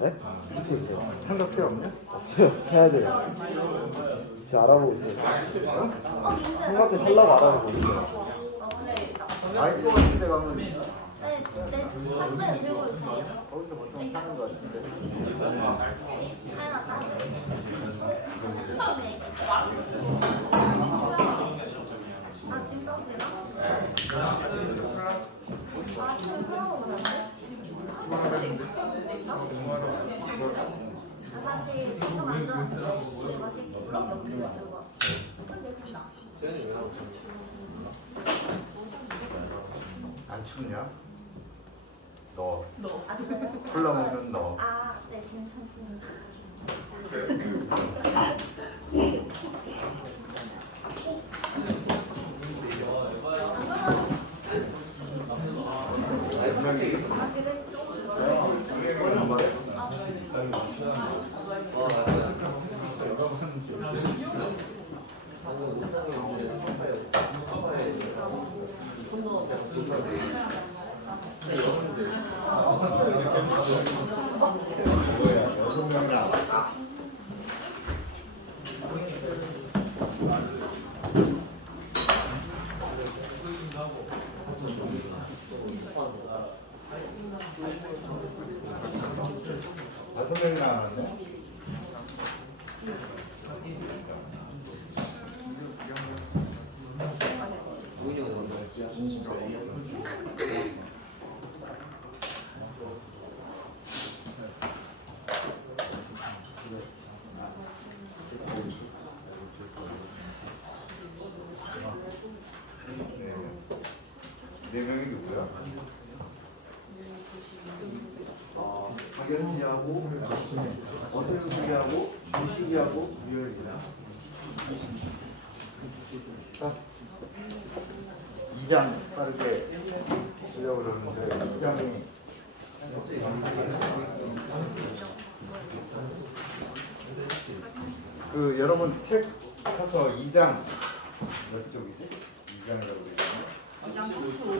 네? 찍고 있어요. 삼각대 없냐? 없어요. 사야 돼요. 지금 알아보고 있어요. 삼각대 살라고 알아보고 있어요. 아이소 같은 데 가면 네, 샀어요. 들고 올게요. 거기서 보통 사는 거 같은데. 하나 다. 아, 지금 써도 되나? 아, 지금 풀어보면 안 돼? 사실 지금 안 좋았는데 집에 맛있게 그럼 몇 개를 들고 왔어요. 안 춥냐? 너. 아, 저요? 콜라 먹는 너. 아, 네, 괜찮습니다. 분명히 아, 그래? 다섯 명이 나왔네. 네 명이 누구야? 박연지하고 어세윤수기하고 유식이하고 유열이랑 2장 빠르게 쓰려고 그러는데 2장이 그 여러분 책 펴서 2장 몇 쪽이지? 2장이라고 그러잖아요.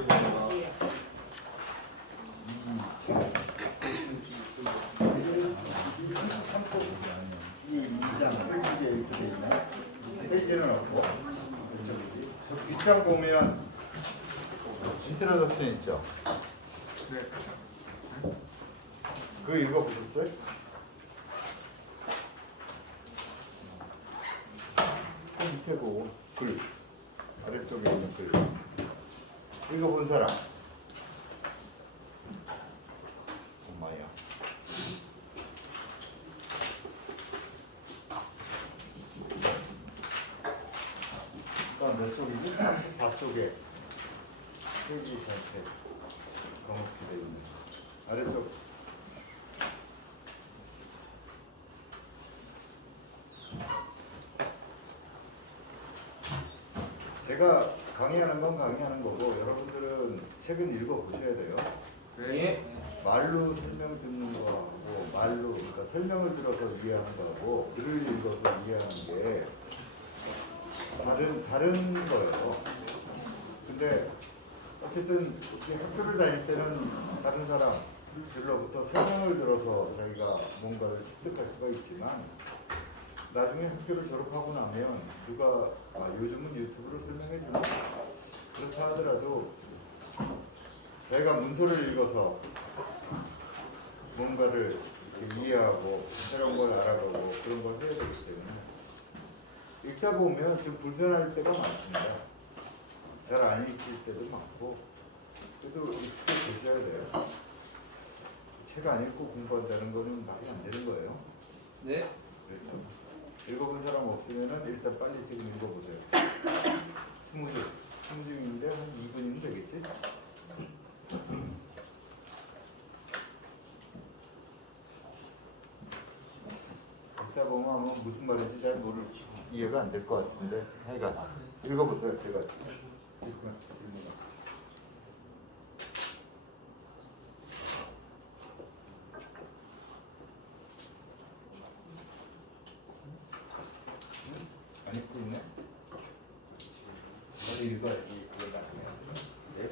이 2장 페이지에 이렇게 돼 있나요? 페이지는 없고 이쪽이지. 저 뒷장 보면 인트로덕션 있죠? 그거 읽어보셨어요? 그 밑에 보고 글 아래쪽에 있는 글 읽어본 사람? 엄마야. 몇 쪽이지? 34쪽에 페이지 전체 검게 되어 있는 아래쪽 제가 강의하는 건 강의하는 거고 여러분들은 책은 읽어보셔야 돼요. 네. 말로 설명 듣는 거하고 말로 그러니까 설명을 들어서 이해하는 거하고 글을 읽어서 이해하는 게 다른 거예요. 근데 어쨌든 학교를 다닐 때는 다른 사람들로부터 설명을 들어서 자기가 뭔가를 습득할 수가 있지만 나중에 학교를 졸업하고 나면 누가 요즘은 유튜브로 설명해 주나 그렇다 하더라도 자기가 문서를 읽어서 뭔가를 이렇게 이해하고 새로운 걸 알아가고 그런 걸 해야 되기 때문에 읽다 보면 좀 불편할 때가 많습니다. 잘 안 읽힐 때도 많고 그래도 익숙해 계셔야 돼요. 책 안 읽고 공부한다는 거는 말이 안 되는 거예요. 네. 그렇죠. 읽어본 사람 없으면은 일단 빨리 지금 읽어보세요. 20중인데 한 2분이면 되겠지? 읽다 보면 아마 무슨 말인지 잘 이해가 안 될 것 같은데 하여간 읽어보세요. 제가 안 읽고 있네? 어디 읽어야지 그건 아니야. 네?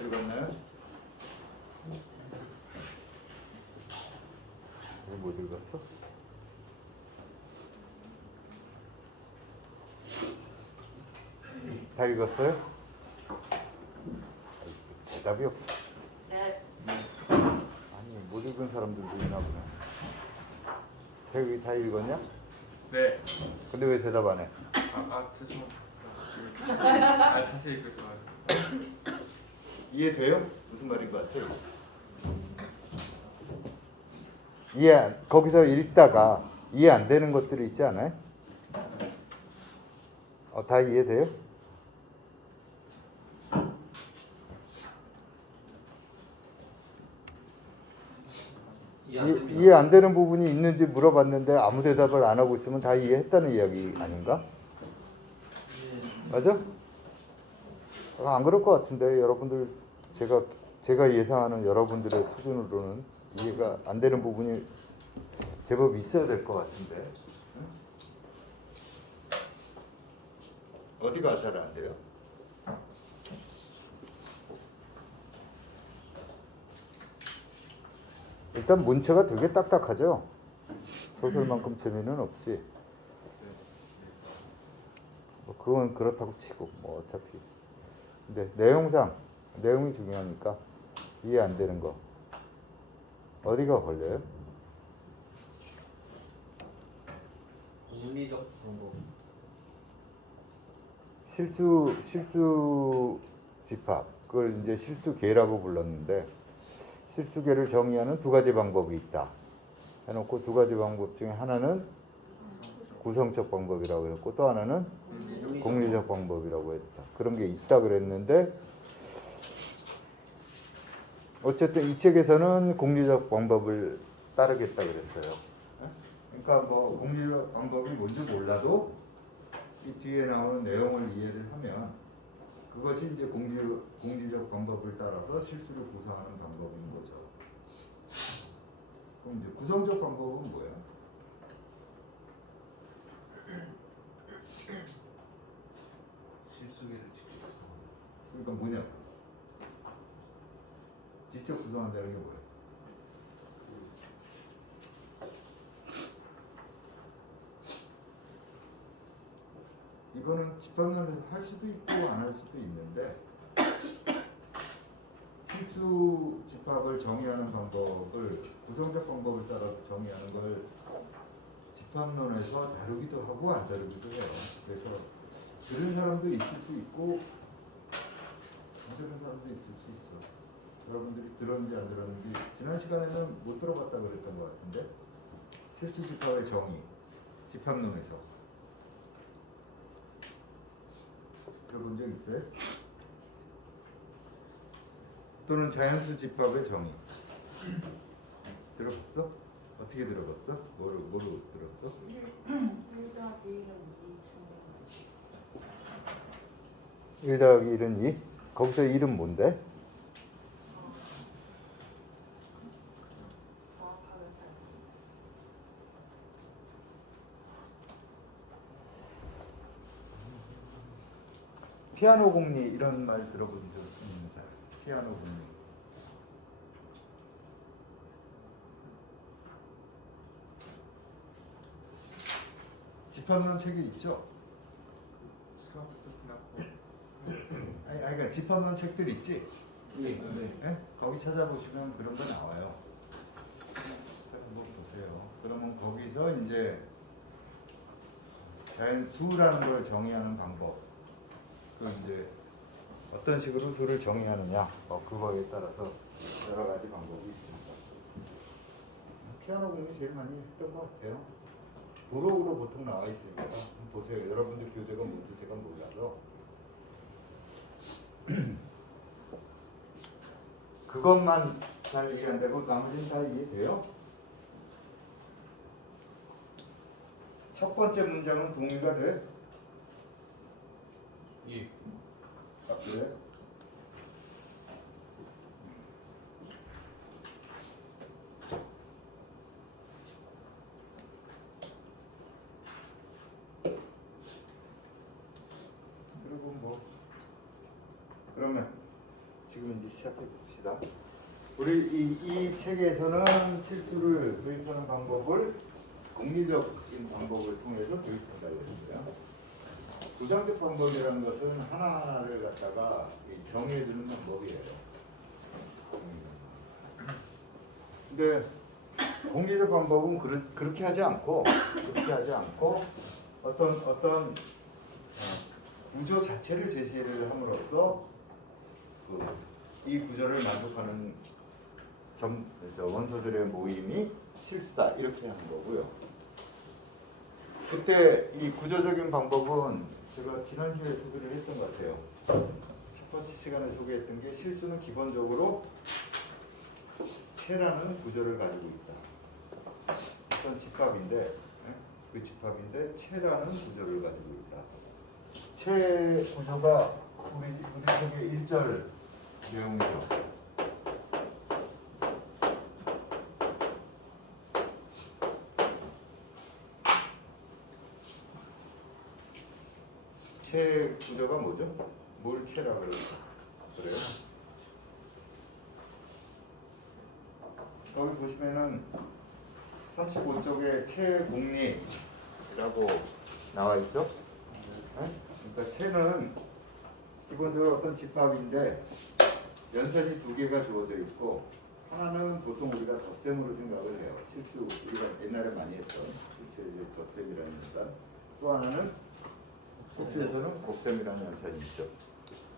읽었나요? 이거 못 읽었어? 다 읽었어요? 대답이 없어. 네. 아니 못 읽은 사람들도 있나 보네. 태국이 다 읽었냐? 네. 근데 왜 대답 안 해? 죄송합니다. 다시 읽고 있어가지고. 이해돼요? 무슨 말인 것 같아요? 이해 거기서 읽다가 이해 안 되는 것들이 있지 않아요? 다 이해돼요? 이해 안 되는 부분이 있는지 물어봤는데 아무 대답을 안 하고 있으면 다 이해했다는 이야기 아닌가? 맞아? 안 그럴 것 같은데 여러분들 제가 예상하는 여러분들의 수준으로는 이해가 안 되는 부분이 제법 있어야 될 것 같은데. 응? 어디가 잘 안 돼요? 일단 문체가 되게 딱딱하죠. 소설만큼 재미는 없지. 뭐 그건 그렇다고 치고 뭐 어차피. 근데 내용이 중요하니까 이해 안 되는 거 어디가 걸려요? 물리적 방법. 실수 집합 그걸 이제 실수계라고 불렀는데 실수계를 정의하는 두 가지 방법이 있다 해놓고 두 가지 방법 중에 하나는 구성적 방법이라고 했고 또 하나는 공리적 방법이라고 했다. 그런 게 있다 그랬는데 어쨌든 이 책에서는 공리적 방법을 따르겠다 그랬어요. 그러니까 뭐 공리적 방법이 뭔지 몰라도 이 뒤에 나오는 내용을 이해를 하면 그것이 이제 공리적 방법을 따라서 실수를 구성하는 방법인 거죠. 그럼 이제 구성적 방법은 뭐예요? 실수계를 지키고. 그러니까 뭐냐? 직접 구성한다는 게 뭐예요? 이거는 집합론에서 할 수도 있고 안 할 수도 있는데 실수 집합을 정의하는 방법을 구성적 방법을 따라서 정의하는 걸 집합론에서 다루기도 하고 안 다루기도 해요. 그래서 들은 사람도 있을 수 있고 안 들은 사람도 있을 수 있어. 여러분들이 들었는지 안 들었는지 지난 시간에는 못 들어봤다 그랬던 것 같은데 실수 집합의 정의 집합론에서 들어본 적 있어요? 또는 자연수 집합의 정의 들어봤어? 어떻게 들어봤어? 뭐로 들었어? 1 더하기 1은 2? 거기서 1은 뭔데? 피아노 공리 이런 말 들어본 적 있는 사람? 피아노 공리. 집합론 책이 있죠? 수학도 끝났고. 아니 그러니까 집합론 책들 있지? 예. 네? 거기 찾아보시면 그런 거 나와요. 한번 보세요. 그러면 거기서 이제 수라는 걸 정의하는 방법, 그 이제 어떤 식으로 수를 정의하느냐, 그거에 따라서 여러 가지 방법이 있습니다. 피아노 공부 제일 많이 했던 것 같아요. 도록으로 보통 나와 있으니까 한번 보세요. 여러분들 교재가 뭔지 제가 몰라서 그것만 잘 이해 안 되고 나머지는 다 이해돼요? 첫 번째 문장은 동의가 돼? 예. 아, 그래? 그리고 뭐 그러면 지금 이제 시작해 봅시다. 우리 이 책에서는 실수를 도입하는 방법을 공리적인 방법을 통해서 도입한다고 했어요. 구상적 방법이라는 것은 하나하나를 갖다가 정해주는 방법이에요. 근데 공리적 방법은 그렇게 하지 않고 어떤 구조 자체를 제시를 함으로써 이 구조를 만족하는 원소들의 모임이 실수다 이렇게 하는 거고요. 그때 이 구조적인 방법은 제가 지난주에 소개를 했던 것 같아요. 첫 번째 시간에 소개했던 게 실수는 기본적으로 체라는 구조를 가지고 있다. 어떤 집합인데 그 집합인데 체라는 구조를 가지고 있다. 체 구조가 우리 책의 1절 내용이죠. 체 구조가 뭐죠? 뭘 체라 그래요? 여기 보시면은 35쪽에 체공리라고 나와 있죠? 네? 그러니까 체는 기본적으로 어떤 집합인데 연산이 두 개가 주어져 있고 하나는 보통 우리가 덧셈으로 생각을 해요. 실수 우리가 옛날에 많이 했던 실수 덧셈이라는 연산. 또 하나는 실수에서는 곱셈이라는 연산이 있죠.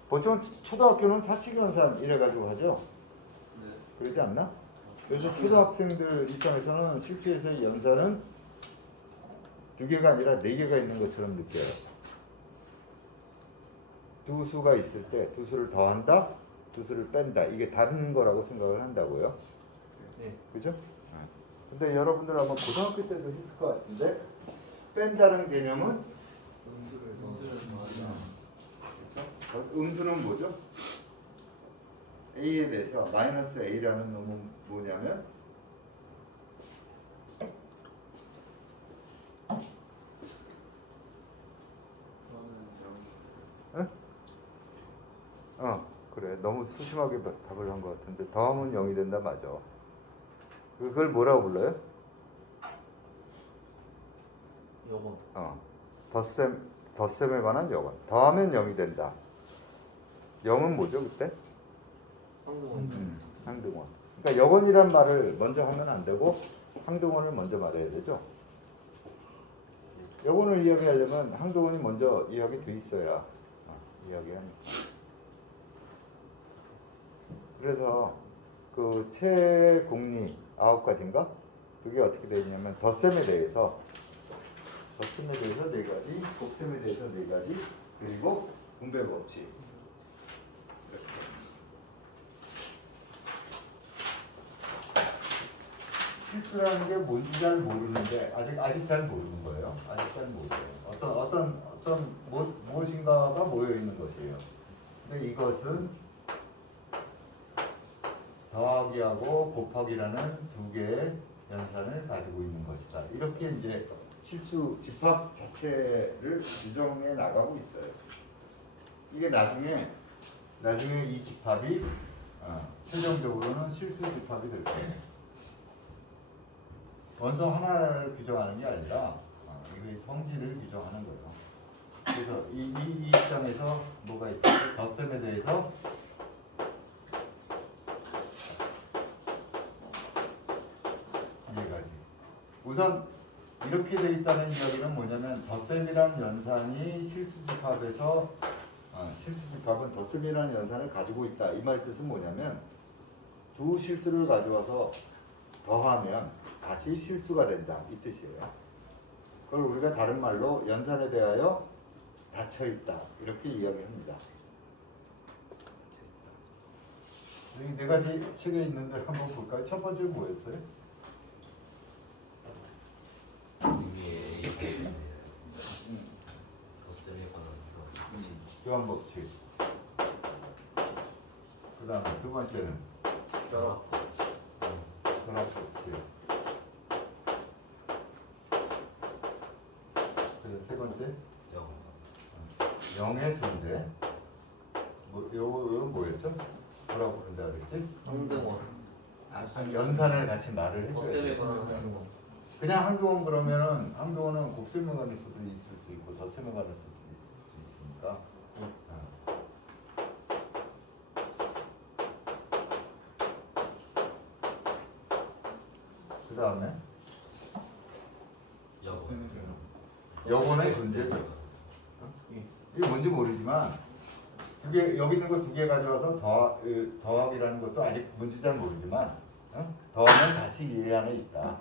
보통 초등학교는 사칙연산 이래가지고 하죠. 네. 그러지 않나? 요즘 초등학생들 입장에서는 실수에서의 연산은 두 개가 아니라 네 개가 있는 것처럼 느껴요. 두 수가 있을 때 두 수를 더한다, 두 수를 뺀다. 이게 다른 거라고 생각을 한다고요. 네. 그죠? 근데 여러분들 아마 고등학교 때도 했을 것 같은데 뺀다는 개념은 음수는 뭐죠? A에 대해서 마이너스 A라는 놈은 뭐냐면 응? 그래. 너무 수심하게 답을 한 것 같은데 더하면 0이 된다 맞아. 그걸 뭐라고 불러요? 요거. 덧셈에 관한 요건. 더하면 0이 된다. 0은 뭐죠 그때? 항등원. 그러니까 여건이란 말을 먼저 하면 안 되고 항등원을 먼저 말해야 되죠. 여건을 이야기하려면 항등원이 먼저 이야기 돼 있어야 이야기하니까. 그래서 그 체공리 9가지인가? 그게 어떻게 되어 있냐면 덧셈에 대해서 4가지, 곱셈에 대해서 4가지, 그리고 분배 법칙. 실수라는 게 뭔지 잘 모르는데 아직 잘 모르는 거예요. 아직 잘 모르요. 무엇인가가 모여 있는 것이에요. 근데 이것은 더하기하고 곱하기라는 두 개의 연산을 가지고 있는 것이다. 이렇게 이제 실수 집합 자체를 규정해 나가고 있어요. 이게 나중에 이 집합이 최종적으로는 실수 집합이 될 거예요. 원소 하나를 규정하는 게 아니라 이거의 성질을 규정하는 거예요. 그래서 이 입장에서 뭐가 있죠? 덧셈에 대해서 이해가지. 우선 이렇게 돼 있다는 이야기는 뭐냐면 덧셈이라는 연산이 실수집합에서 실수집합은 덧셈이라는 연산을 가지고 있다. 이 말 뜻은 뭐냐면 두 실수를 가져와서 더하면 다시 실수가 된다. 이 뜻이에요. 그걸 우리가 다른 말로 연산에 대하여 닫혀있다. 이렇게 이야기합니다. 여기 4가지 책에 있는데 한번 볼까요? 첫 번째 뭐였어요? 공리의 덧셈에 관한 그런 교환 법칙. 그 다음에 두 번째는 결합 결합 법칙. 그래서 세 번째 영 영의 존재. 요거 뭐였죠? 뭐라고 부른다 그랬지? 황등원 연산을 같이 말을 해줘야 덧셈에 돼. 관한 황등원 그냥 항동원 그러면은 항동원은 곱셈에 관할 수도 있을 수 있고 덧셈에 관할 수도 있을 수 있으니까. 그 다음에 영혼의 존재죠. 이게 뭔지 모르지만 두 개 여기 있는 거 두 개 가져와서 더하기라는 것도 아직 뭔지 잘 모르지만 더하면 다시 이 안에 있어야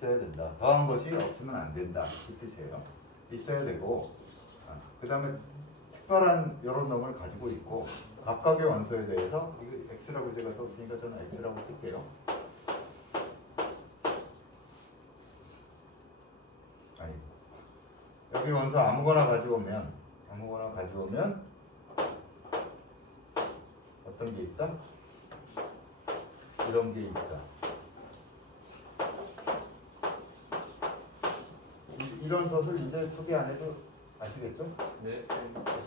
된다. 더한 것이 없으면 안 된다. 그 뜻이에요. 있어야 되고 그 다음에 특별한 이런 놈을 가지고 있고 각각의 원소에 대해서 이거 x라고 제가 썼으니까 저는 x라고 쓸게요. 아니 여기 원소 아무거나 가져오면 어떤 게 있다? 이런 게 있다. 이런 것을 이제 소개 안 해도 아시겠죠? 네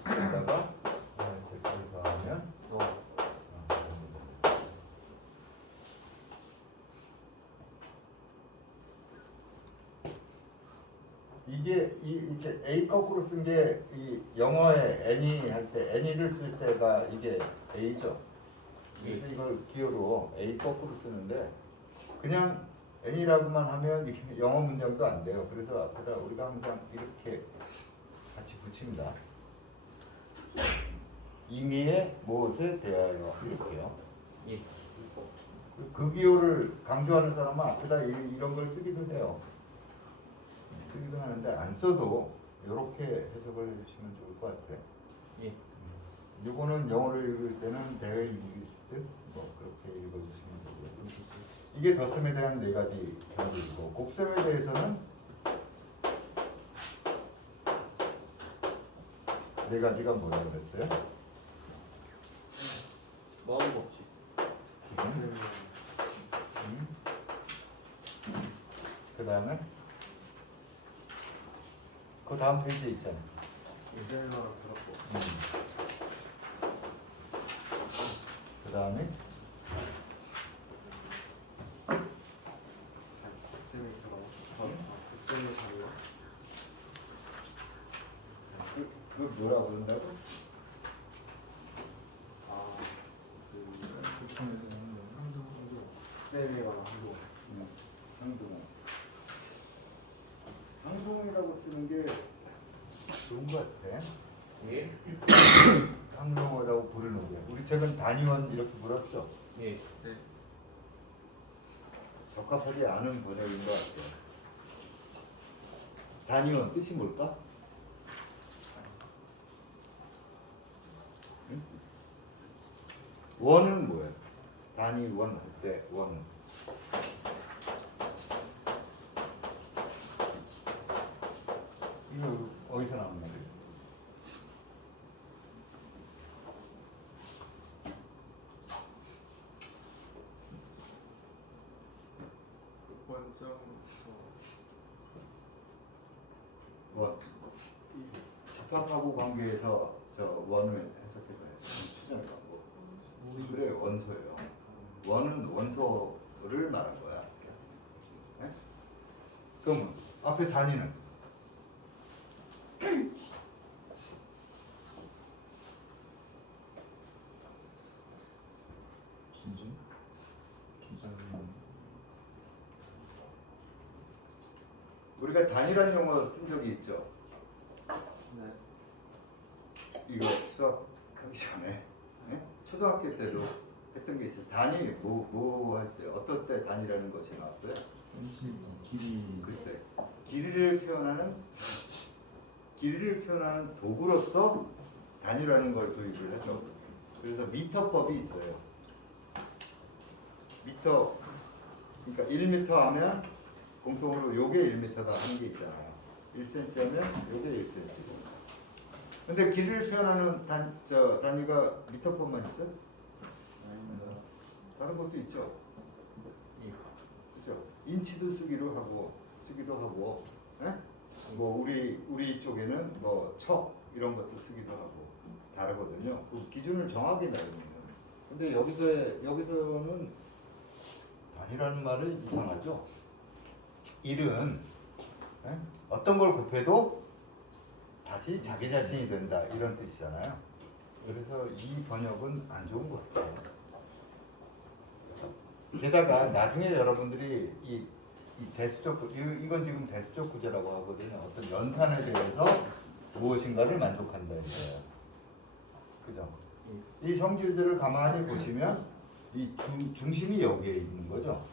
여기다가 제를 더하면 이게 이렇게 A 거꾸로 쓴 게 이 영어에 any 할 때 any를 쓸 때가 이게 A죠. 그래서 이걸 기호로 A 거꾸로 쓰는데 그냥 any라고만 하면 이게 영어 문장도 안 돼요. 그래서 앞에다 우리가 항상 이렇게 같이 붙입니다. 임의의 무엇에 대하여 이렇게요. 예. 그 기호를 강조하는 사람은 앞에다 이런 걸 쓰기도 해요. 쓰기도 하는데 안 써도 이렇게 해석을 해주시면 좋을 것 같아요. 예. 이거는 영어를 읽을 때는 대외 이기스트 뭐 그렇게 읽어주시면 되고요. 이게 덧셈에 대한 네 가지 견제이고 곱셈에 대해서는 네 가지가 뭐라고 그랬어요? 마음 법칙 그 다음에 그 다음 페이지에 있잖아요. 예전에 나랑 들었고 그 다음에 덧셈에 들어가 덧셈에 달라 그 뭐라고 그런다고? 덧셈에 관한 황등원 항동이라고 쓰는 게 좋은 것 같아. 예? 항동이라고 부르는 게 우리 책은 단위원 이렇게 불렀죠. 예. 네. 적합하지 않은 번역인 것 같아요. 단위원 뜻이 뭘까? 응? 원은 뭐예요? 단위원 할 때 원은 이거 어디서 나온 말이에요? 원 집합하고 관계에서 저 원을 해석해봐요. 추정해가고 그래 원소예요. 원은 원소를 말한 거야. 네? 그럼 앞에 단위는 우리가 단위란 용어 쓴 적이 있죠. 네. 이거 수학하기 전에 초등학교 때도 했던 게 있어요. 단위 뭐 할 때 어떨 때 단위라는 것이 나왔어요? 길이 글쎄 길이를 표현하는 도구로서 단위라는 걸 도입을 하죠. 그래서 미터법이 있어요. 미터 그러니까 1m 하면 공통으로 요게 1m다 하는 게 있잖아요. 1cm면 요게 1cm고. 근데 길이를 표현하는 단위가 미터폰만 있어요? 다른 것도 있죠. 그죠? 인치도 쓰기도 하고, 예? 뭐 우리 쪽에는 뭐 척 이런 것도 쓰기도 하고 다르거든요. 그 기준을 정하게 내리는. 근데 여기서는 단위라는 말은 이상하죠. 1은 예? 어떤 걸 곱해도 다시 자기 자신이 된다 이런 뜻이잖아요. 그래서 이 번역은 안 좋은 것 같아요. 게다가 나중에 여러분들이 이 대수적 이건 지금 대수적 구제라고 하거든요. 어떤 연산에 대해서 무엇인가를 만족한다 이거예요. 그죠? 이 성질들을 가만히 보시면 이 중심이 여기에 있는 거죠.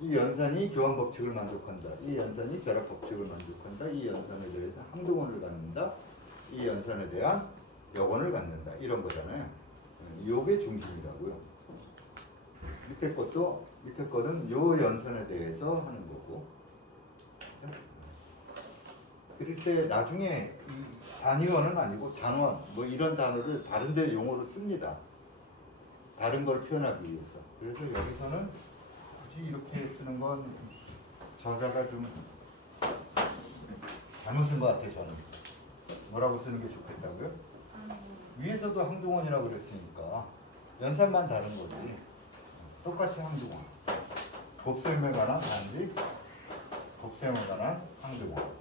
이 연산이 교환 법칙을 만족한다. 이 연산이 결합 법칙을 만족한다. 이 연산에 대해서 항등원을 갖는다. 이 연산에 대한 역원을 갖는다. 이런 거잖아요. 이게 중심이라고요. 밑에 거는 요 연산에 대해서 하는 거고. 그럴 때 나중에 이 단위원은 아니고 단원 뭐 이런 단어를 다른 데 용어로 씁니다. 다른 걸 표현하기 위해서. 그래서 여기서는 굳이 이렇게 쓰는 건 저자가 좀 잘못 쓴 것 같아요. 저는 뭐라고 쓰는 게 좋겠다고요? 위에서도 항등원이라고 그랬으니까 연산만 다른 거지. 똑같이 항등원. 곱셈에 관한 단지, 곱셈에 관한 항등원.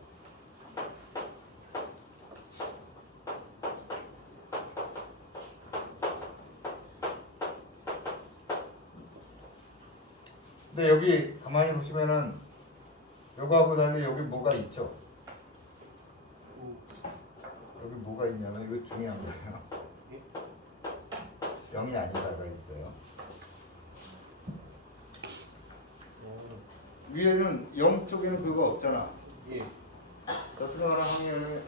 근데 여기 가만히 보시면은 요거하고 달리 여기 뭐가 있죠? 여기 뭐가 있냐면 이거 중요한 거예요. 0이 아니다가 있어요. 위에는 0 쪽에는 그거 없잖아. 덧셈하거나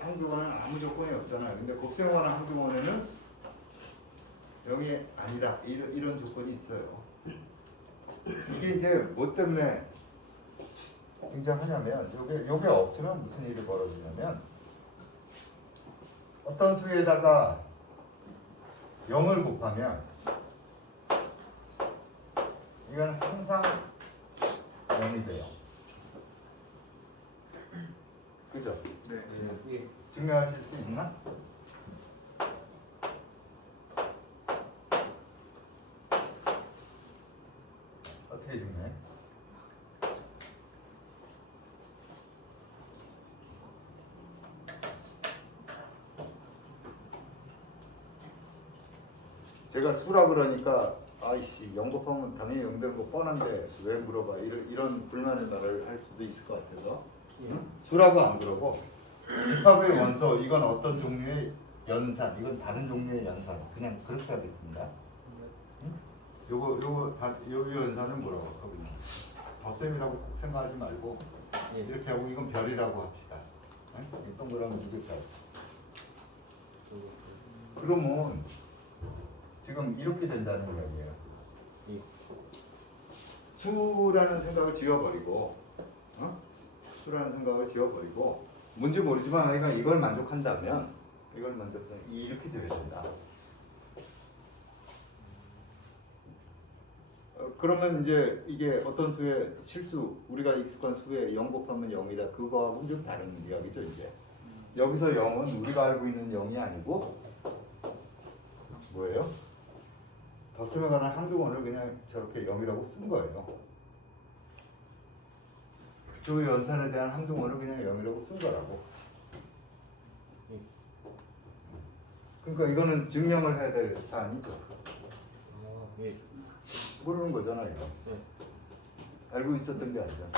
항등원은 아무 조건이 없잖아요. 근데 곱셈하거나 항등원에는 0이 아니다. 이런 조건이 있어요. 이게 이제 뭐 때문에 등장하냐면 요게 없으면 무슨 일이 벌어지냐면 어떤 수에다가 0을 곱하면 이건 항상 0이 돼요. 그죠? 네. 증명하실 수 있나? 어떻게 증명해? 제가 수라 그러니까 아이씨 0 곱하면 당연히 0 된 거 뻔한데 왜 물어봐 이런 불만의 말을 할 수도 있을 것 같아서 수라고 안 그러고 집합의 원소 이건 어떤 종류의 연산 이건 다른 종류의 연산 그냥 그렇게 하겠습니다. 요거 연산은 뭐라고 할까 그냥 덧셈이라고 꼭 생각하지 말고 이렇게 하고 이건 별이라고 합시다. 이 동그라미 두 개 별. 그러면 지금 이렇게 된다는 이야기예요. 수라는 생각을 지워버리고, 수라는 생각을 지워버리고, 뭔지 모르지만 내가 이걸 만족한다면, 이렇게 되어야 된다. 그러면 이제 이게 어떤 수의 실수, 우리가 익숙한 수의 0 곱하면 0이다. 그거하고는 좀 다른 이야기죠, 이제. 여기서 0은 우리가 알고 있는 0이 아니고, 뭐예요? 덧셈에 관한 항등원을 그냥 저렇게 0이라고 쓴 거예요. 그 연산에 대한 항등원을 그냥 0이라고 쓴 거라고. 그러니까 이거는 증명을 해야 될 사안이죠. 모르는 거잖아요. 알고 있었던 게 아니잖아.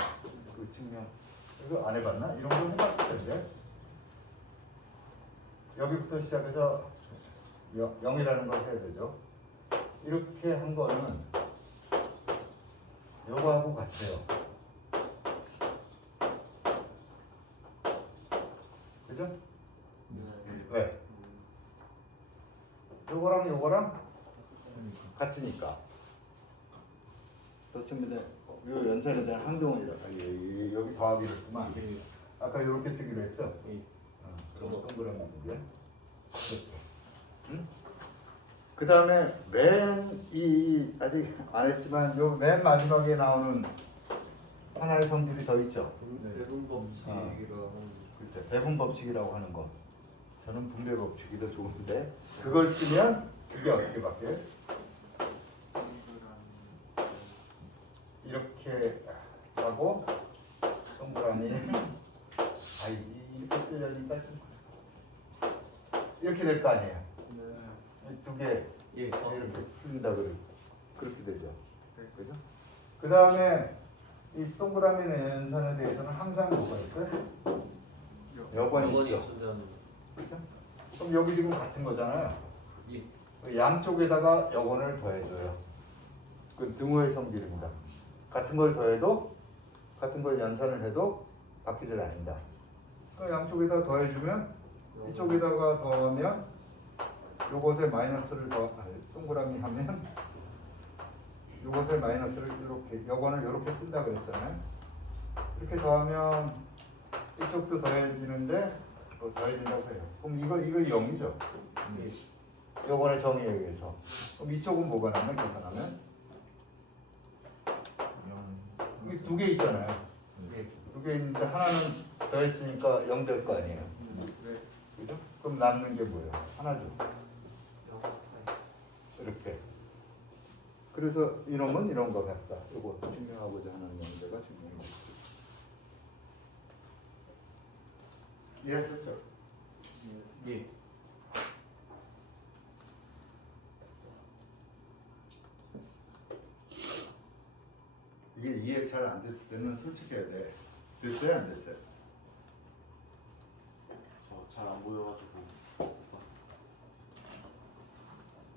그 증명. 이거 안 해봤나? 이런 거 해봤을 텐데. 여기부터 시작해서 0이라는 걸 해야 되죠. 이렇게 한 거는 요거하고 같아요. 그죠? 왜? 요거랑 같으니까. 덧셈에 요 연산에 대한 항동이라. 여기 더하기를 쓰면 안 돼. 예. 아까 이렇게 쓰기로 했죠? 예. 그럼 동그라미 이제. 응? 그 다음에 아직 안 했지만 요 맨 마지막에 나오는 하나의 성질이 더 있죠. 배분 법칙이랑 그렇죠. 배분 법칙이라고 하는 거. 저는 분배 법칙이 더 좋은데 그걸 쓰면 이게 어떻게 바뀌어요? 이렇게 하고 동그라미 이렇게 쓰려니까 좀 이렇게 될 거 아니에요. 두 개 예. 이렇게 풀린다 그렇게 되죠. 네. 그죠? 그 다음에 이 동그라미 연산에 대해서는 항상 뭐가 있어요? 여건이 있죠. 그죠? 그럼 여기 지금 같은 거잖아요. 예. 그 양쪽에다가 여건을 더해줘요. 그 등호의 성질입니다. 같은 걸 더해도 같은 걸 연산을 해도 바뀌질 않는다. 그 양쪽에다 더해주면 이쪽에다가 더하면 요것에 마이너스를 동그라미 하면 요것에 마이너스를 이렇게 여건을 이렇게 쓴다 그랬잖아요. 이렇게 더하면 이쪽도 더해지는데 더해진다고 해요. 그럼 이거 0이죠. 요건의 정의에 의해서. 그럼 이쪽은 뭐가 나면 계산하면 여기 두 개 있잖아요. 두 개 있는데 하나는 더했으니까 0 될 거 아니에요. 그죠? 그럼 남는 게 뭐예요? 하나죠. 이렇게. 그래서 이놈은 이런 거 같다. 이거 증명하고자 하는 문제가 증명입니다. 이해하셨죠? 예. 이게 이해 잘 안 됐을 때는 솔직해야 돼. 됐어요? 안 됐어요? 저 잘 안 보여가지고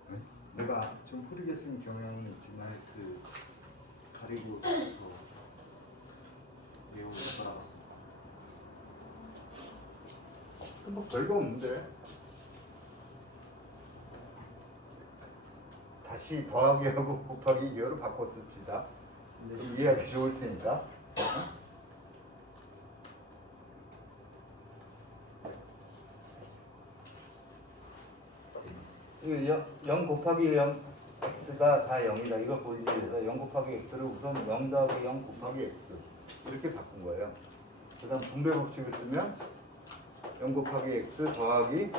네? 내가 좀 흐리게 쓴 경향이 있지만 그 가리고 있어서 내용을 못 따라갔습니다. 뭐 별거 없는데 다시 더하기하고 곱하기 이거로 바꿔 씁시다. 이해하기 좋을 테니까. 어? 이거 0 곱하기 0 x가 다 0이다. 이거 보이지? 그래서 0 곱하기 x를 우선 0 더하기 0 곱하기 x 이렇게 바꾼 거예요. 그 다음 분배 법칙을 쓰면 0 곱하기 x 더하기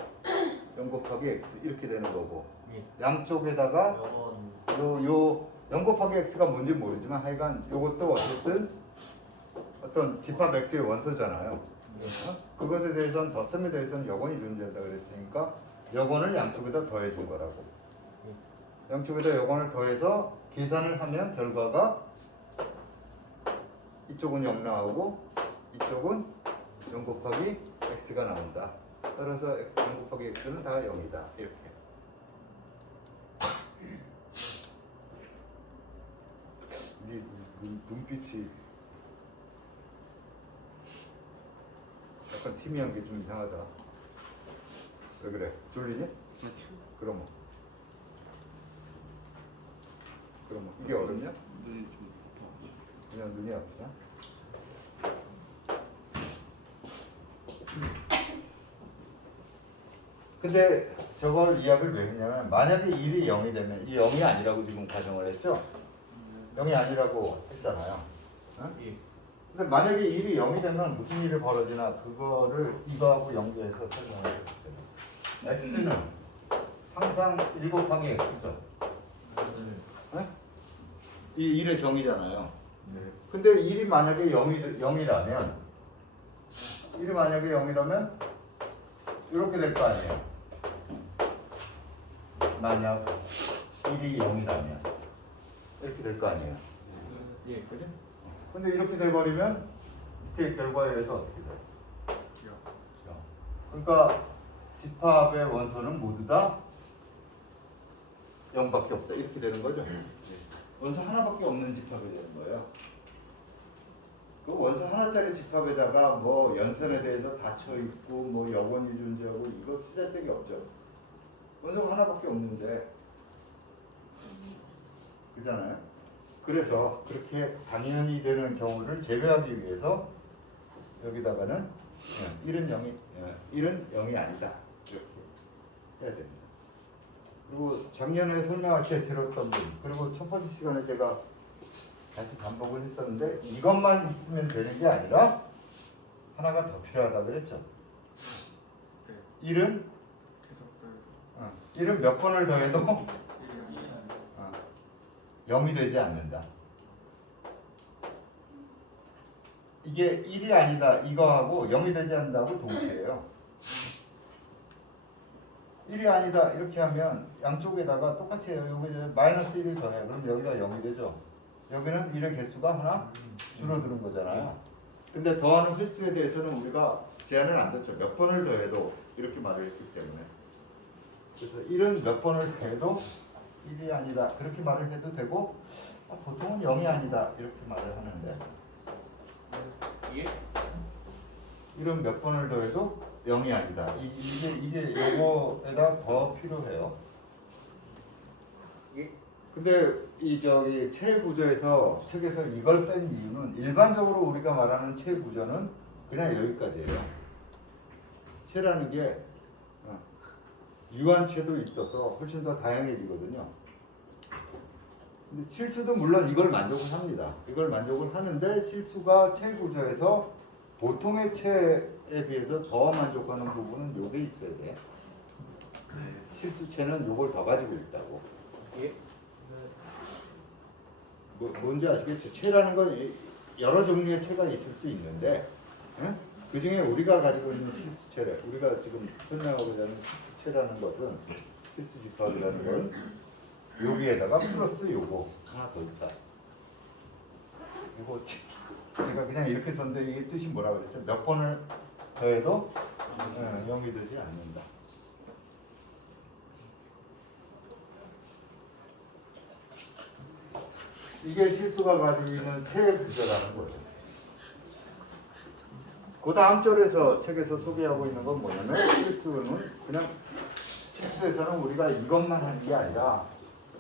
0 곱하기 x 이렇게 되는 거고 양쪽에다가 요 0 곱하기 x가 뭔지 모르지만 하여간 요것도 어쨌든 어떤 집합 x의 원소잖아요. 어? 그것에 대해서는 덧셈에 대해서는 여건이 존재한다 그랬으니까 여건을 양쪽에다 더해 준 거라고. 양쪽에다 여건을 더해서 계산을 하면 결과가 이쪽은 0 나오고 이쪽은 0 곱하기 x가 나온다. 따라서 0 곱하기 x는 다 0이다. 이렇게. 이 눈빛이 약간 팀이 한 게 좀 이상하다. 왜 그래? 졸리니? 그럼 이게 어렵냐? 눈이 좀 그냥 눈이 아프냐? 근데 저걸 이야기를 왜 했냐면 만약에 1이 0이 되면 이 0이 아니라고 지금 가정을 했죠? 0이 아니라고 했잖아요. 응? 근데 만약에 1이 0이 되면 무슨 일이 벌어지나 그거를 이거하고 연계해서 설명을 해줬어요. x는 항상 1 곱하기 x죠. 네? 이 1의 정의잖아요. 근데 1이 만약에 0이라면 1이 만약에 0이라면 이렇게 될 거 아니에요. 만약 1이 0이라면 이렇게 될 거 아니에요. 예. 그죠? 근데 이렇게 돼버리면 밑에 결과에 의해서 어떻게 돼요? 그러니까 집합의 원소는 모두 다 0밖에 없다. 이렇게 되는 거죠. 원소 하나밖에 없는 집합이 되는 거예요. 그 원소 하나짜리 집합에다가 뭐 연산에 대해서 닫혀 있고 뭐 여건이 존재하고 이거 쓰잘데기 없죠. 원소가 하나밖에 없는데 그잖아요. 그래서 그렇게 당연히 되는 경우를 제외하기 위해서 여기다가는 1은 0이 1은 0이 아니다 이렇게 해야 됩니다. 그리고 작년에 설명할 때 들었던 분, 그리고 첫 번째 시간에 제가 다시 반복을 했었는데 이것만 있으면 되는 게 아니라 하나가 더 필요하다 그랬죠. 1은 1은 몇 번을 더해도 0이 되지 않는다. 이게 1이 아니다 이거하고 0이 되지 않는다고 동시에요. 1이 아니다 이렇게 하면 양쪽에다가 똑같이 해요. 여기 마이너스 1을 더해요. 그럼 여기가 0이 되죠. 여기는 1의 개수가 하나 줄어드는 거잖아요. 근데 더하는 횟수에 대해서는 우리가 제한을 안 뒀죠. 몇 번을 더해도 이렇게 말을 했기 때문에. 그래서 1은 몇 번을 더해도 1이 아니다 그렇게 말을 해도 되고 보통은 0이 아니다 이렇게 말을 하는데 예? 1은 몇 번을 더해도 0이 아니다. 이게 요거에다 더 필요해요. 예? 근데 이 저기 체 구조에서 책에서 이걸 뺀 이유는 일반적으로 우리가 말하는 체 구조는 그냥 여기까지예요. 체라는 게 유한체도 있어서 훨씬 더 다양해지거든요. 근데 실수도 물론 이걸 만족을 합니다. 이걸 만족을 하는데 실수가 체 구조에서 보통의 체에 비해서 더 만족하는 부분은 요게 있어야 돼. 실수체는 요걸 더 가지고 있다고. 예? 뭔지 아시겠죠? 체라는 건 여러 종류의 체가 있을 수 있는데 그 중에 우리가 가지고 있는 실수체래. 우리가 지금 설명하고자 하는 실수체라는 것은 실수집합이라는 건 여기에다가 플러스 요거 하나 더 있다. 이거 제가 그냥 이렇게 썼는데 이게 뜻이 뭐라 그랬죠? 몇 번을 더해도 0이 되지 않는다. 이게 실수가 가지고 있는 체 구조라는 거죠. 그 다음 절에서 책에서 소개하고 있는 건 뭐냐면 실수는 그냥 실수에서는 우리가 이것만 하는 게 아니라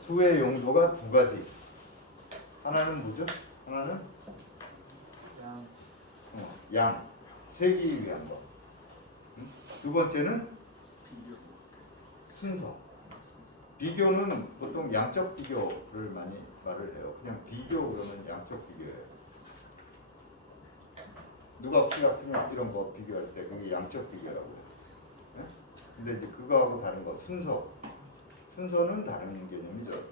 수의 용도가 두 가지. 하나는 뭐죠? 하나는 양, 세기 위한 거. 두 번째는 순서. 비교는 보통 양적 비교를 많이 말을 해요. 그냥 비교 그러면 양적 비교예요. 누가 키가 크냐 이런 거 비교할 때 그게 양적 비교라고 해요. 근데 이제 그거하고 다른 거 순서. 순서는 다른 개념이죠.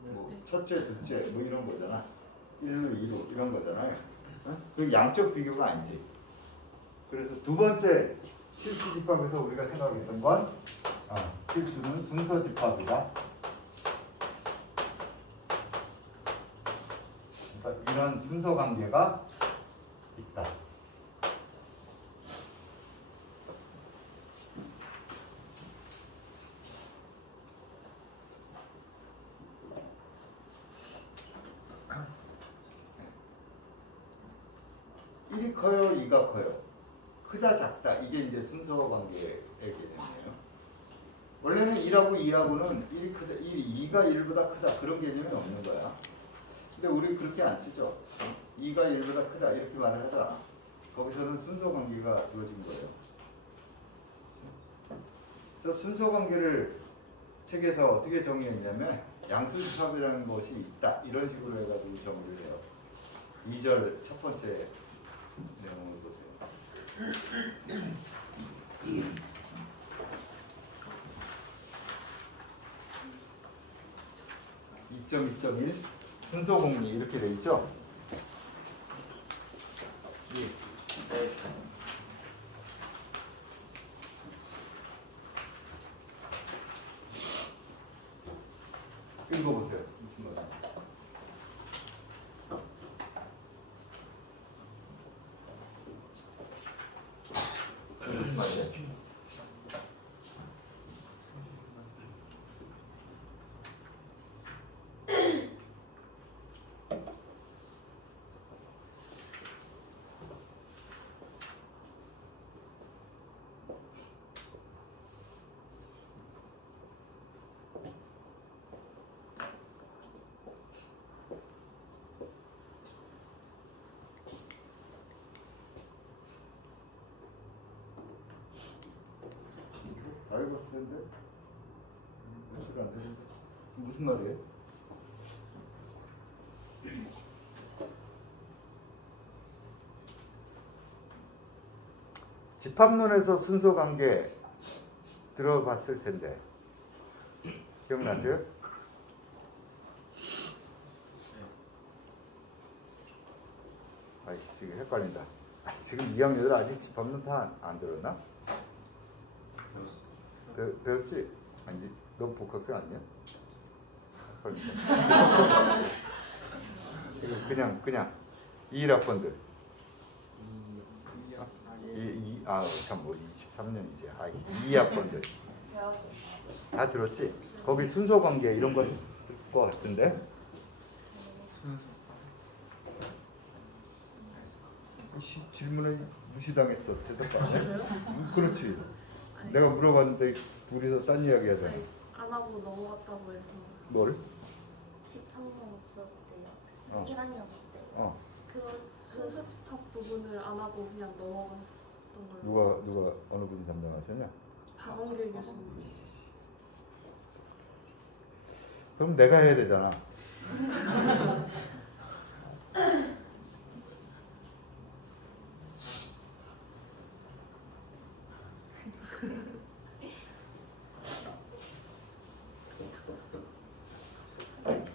뭐 첫째, 둘째 뭐 이런 거잖아. 1루, 2루 이런 거잖아요. 그 양적 비교가 아니지. 그래서 두 번째 실수 집합에서 우리가 생각했던 건 실수는 순서 집합이다. 그러니까 이런 순서 관계가 있다. 일이 커요, 2가 커요. 크다, 작다. 이게 이제 순서 관계의 개념이에요. 원래는 1하고 2하고는 1이 크다, 2가 1보다 크다 그런 개념이 없는 거야. 근데 우리 그렇게 안 쓰죠. 2가 1보다 크다 이렇게 말을 하다. 거기서는 순서 관계가 주어진 거예요. 그래서 순서 관계를 책에서 어떻게 정의했냐면 양수집합이라는 것이 있다 이런 식으로 해가지고 정의를 해요. 2절 첫 번째 내용을 보세요. 2.2.1 순서 공리 이렇게 돼 있죠. 읽어보세요. 무슨 말이야? 무슨 말이야? 다 읽었을 텐데. 며칠 안 되는데. 무슨 말이에요? 집합론에서 순서 관계 들어봤을 텐데 기억나세요? 아이 지금 헷갈린다. 지금 2학년들 아직 집합론 다 안 들었나? 들었습니다. 배웠지? 아니 너무 복학생 아니야? 헷갈린다. 이거 그냥 21학번들 아참뭐 23년이지. 2학번들 배웠어. 다 들었지? 거기 순서 관계 이런 거 있을 것 같은데? 질문에 무시당했어. 대답 안 해? 그렇지. 내가 물어봤는데 둘이서 딴 이야기 하잖아. 안 하고 넘어갔다고 해서 뭘? 13년 없을 때요. 어. 1학년 때. 그 순서 집합 부분을 안 하고 그냥 넘어갔던 걸로. 누가 어느 분이 담당하셨냐? 박원길 교수님. 그럼 내가 해야 되잖아.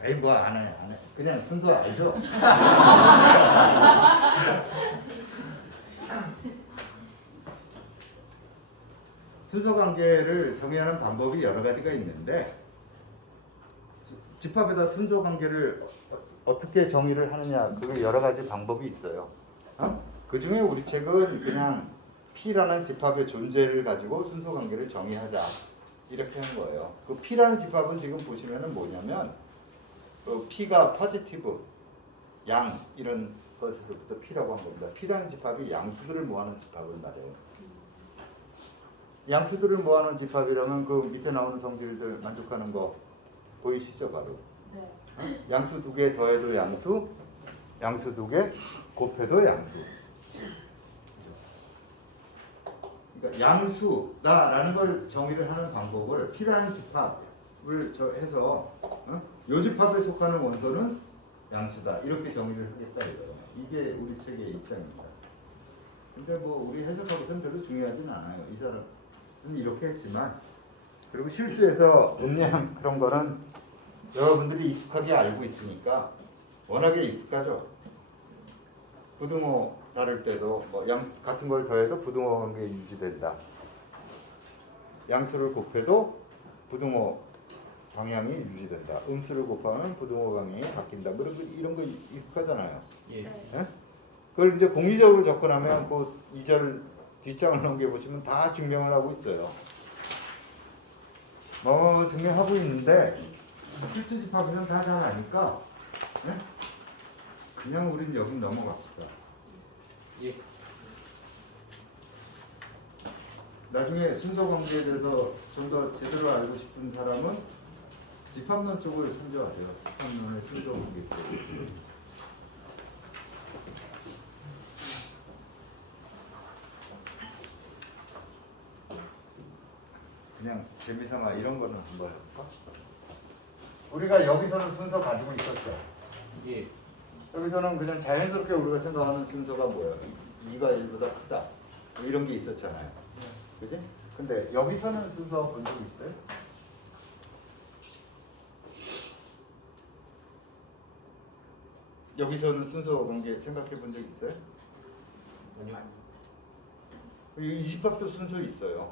에이 뭐 안 해. 그냥 순서 알죠? 순서 관계를 정의하는 방법이 여러 가지가 있는데 집합에다 순서 관계를 어떻게 정의를 하느냐 그게 여러 가지 방법이 있어요. 그 중에 우리 책은 그냥 P라는 집합의 존재를 가지고 순서 관계를 정의하자 이렇게 한 거예요. 그 P라는 집합은 지금 보시면은 뭐냐면 그 P가 포지티브, 양 이런 것으로부터 P라고 한 겁니다. P라는 집합이 양수들을 모아놓은 집합을 말해요. 양수들을 모아놓은 집합이라면 그 밑에 나오는 성질들 만족하는 거 보이시죠 바로? 네. 양수 두 개 더해도 양수, 양수 두 개 곱해도 양수. 그러니까 양수다라는 걸 정의를 하는 방법을 P라는 집합을 해서 요 집합에 속하는 원소는 양수다 이렇게 정의를 하겠다 이거예요. 이게 우리 책의 입장입니다. 근데 뭐 우리 해석하고서는 별로 중요하진 않아요. 이 사람은 이렇게 했지만 그리고 실수해서 음량 그런 거는 여러분들이 익숙하게 알고 있으니까 워낙에 익숙하죠. 부등호 다룰 때도 뭐 같은 걸 더해도 부등호 관계 유지된다. 양수를 곱해도 부등호 방향이 유지된다. 음수를 곱하면 부등호 방향이 바뀐다. 뭐 이런 거 익숙하잖아요. 예. 예? 그걸 이제 공리적으로 접근하면 그 2절 뒷장을 넘겨보시면 다 증명을 하고 있어요. 뭐 증명하고 있는데 필수 집합에서는 다 잘 아니까 예? 그냥 우린 여기 넘어갑시다. 예. 나중에 순서 관계에 대해서 좀 더 제대로 알고 싶은 사람은 집합론 쪽을 참조하세요. 집합론의 순서 관계 쪽. 그냥 재미삼아 이런 거는 한번 해볼까? 우리가 여기서는 순서 가지고 있었죠. 예. 여기서는 그냥 자연스럽게 우리가 생각하는 순서가 뭐예요? 2가 1보다 크다. 뭐 이런 게 있었잖아요. 그지? 근데 여기서는 순서 본 적 있어요? 여기서는 순서 관계 생각해 본 적 있어요? 아니요. 이 집합도 순서 있어요.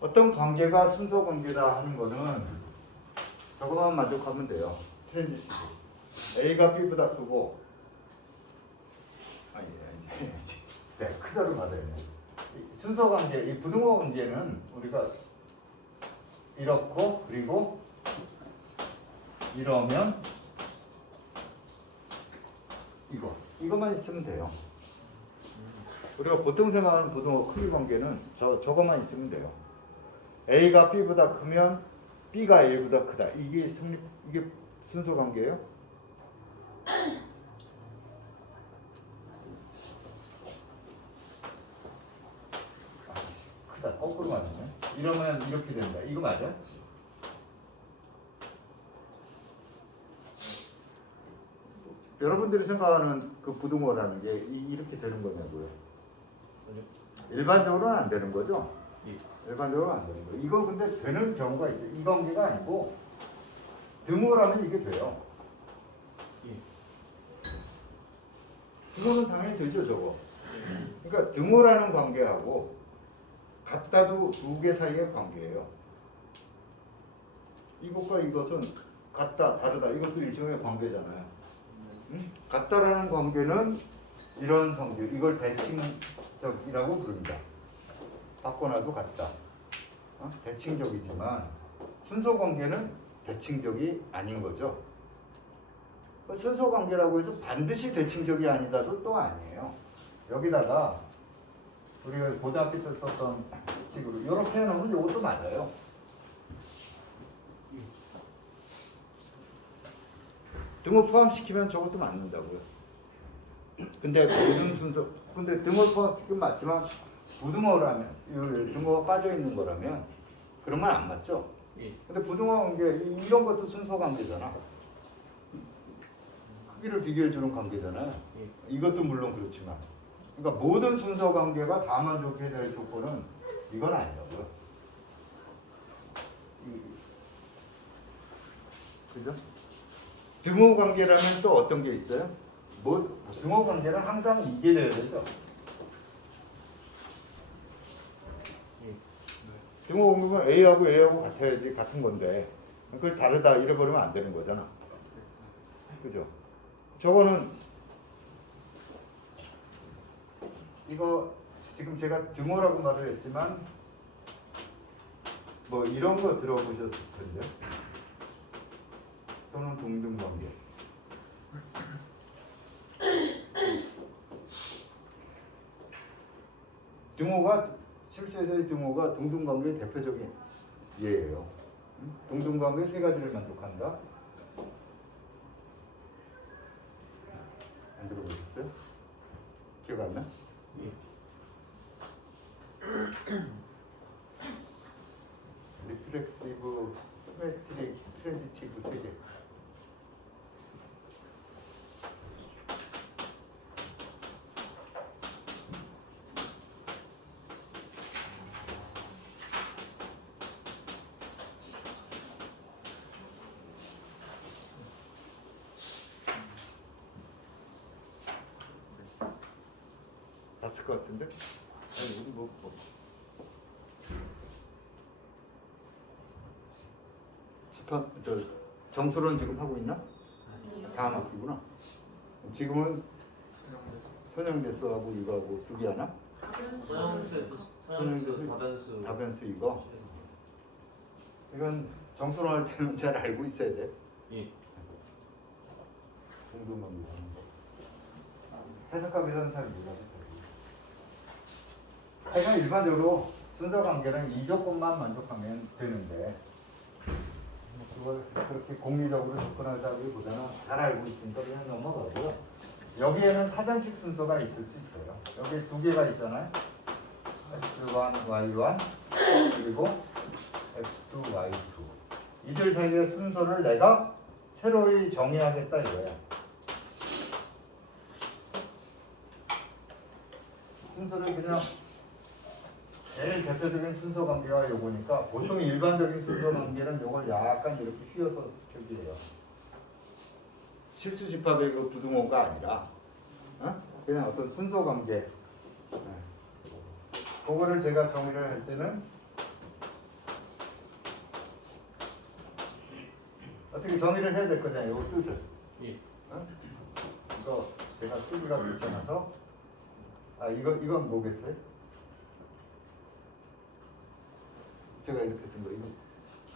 어떤 관계가 순서 관계다 하는 거는 저거만 만족하면 돼요. 트랜지스트. A가 B보다 크고 아니 네, 크다로 받아야 돼. 순서 관계, 이 부등호 관계는 우리가 이렇고 그리고 이러면 이것만 있으면 돼요. 우리가 보통 생각하는 부등호 크기 관계는 저것만 있으면 돼요. A가 B보다 크면 B가 A보다 크다. 이게 순서 관계예요? 거꾸로 맞네. 이러면 이렇게 된다. 이거 맞아? 여러분들이 생각하는 그 부등호라는 게 이렇게 되는 거냐고요. 아니요. 일반적으로는 안 되는 거죠. 예. 일반적으로 안 되는 거예요. 이거 근데 되는 경우가 있어요. 이 관계가 아니고 등호라면 이게 돼요. 예. 이거는 당연히 되죠, 저거. 그러니까 등호라는 관계하고 같다도 두 개 사이의 관계예요. 이것과 이것은 같다, 다르다. 이것도 일종의 관계잖아요. 응? 같다라는 관계는 이런 성질, 이걸 대칭적이라고 부릅니다. 바꿔놔도 같다. 대칭적이지만 순서 관계는 대칭적이 아닌 거죠. 순서 관계라고 해서 반드시 대칭적이 아니다도 또 아니에요. 여기다가 우리가 고등학교 때 썼던 식으로 이렇게 해놓으면 이것도 맞아요. 등호 포함시키면 저것도 맞는다고요. 근데 모든 순서, 근데 등호 포함시키면 맞지만 부등호라면, 등호가 빠져 있는 거라면 그러면 안 맞죠? 예. 근데 부등호 관계 이런 것도 순서 관계잖아. 크기를 비교해 주는 관계잖아요. 이것도 물론 그렇지만, 그러니까 모든 순서 관계가 다 만족해야 될 조건은 이건 아니라고요. 그죠? 등호 관계라면 또 어떤 게 있어요? 등호 관계는 항상 이게 돼야 되죠. 등호 관계는 A하고 A하고 같아야지 같은 건데 그걸 다르다 이래버리면 안 되는 거잖아. 그죠? 저거는 이거 지금 제가 등호라고 말을 했지만 뭐 이런 거 들어보셨을 텐데 또는 동등관계. 등호가 실수에서의 등호가 동등관계의 대표적인 예예요. 동등관계 세 가지를 만족한다. 안 들어보셨어요? 기억 안 나? 예. 리프렉티브, 시메트릭, 트랜지티브 세 개. 봤을 것 같은데? 아니, 우리 뭐. 저 정수론 지금 하고 있나? 다음 학기구나. 지금은 선형대수하고 이거하고 두 개 하나? 서양수, 다변수. 다변수 이거. 이건 정수론 할 때는 잘 알고 있어야 돼. 예. 궁금합니다. 해석하기서는 잘 몰라요. 하여간 일반적으로 순서 관계는 이 조건만 만족하면 되는데 그걸 그렇게 공리적으로 접근하자기보다는 잘 알고 있으니까 그냥 넘어가고요. 여기에는 사전식 순서가 있을 수 있어요. 여기 두 개가 있잖아요. X1, Y1 그리고 X2, Y2 이들 사이의 순서를 내가 새로이 정의하겠다 이거야. 순서를 그냥 제일 대표적인 순서 관계가 요거니까 보통 일반적인 순서 관계는 요걸 약간 이렇게 휘어서 표기해요. 실수 집합의 그 부등호가 아니라 그냥 어떤 순서 관계. 그거를 제가 정의를 할 때는 어떻게 정의를 해야 될 거잖아요. 요 뜻을. 예. 이거 제가 쓰기가 귀찮아서 이건 뭐겠어요? 제가 이렇게 쓴 거 이거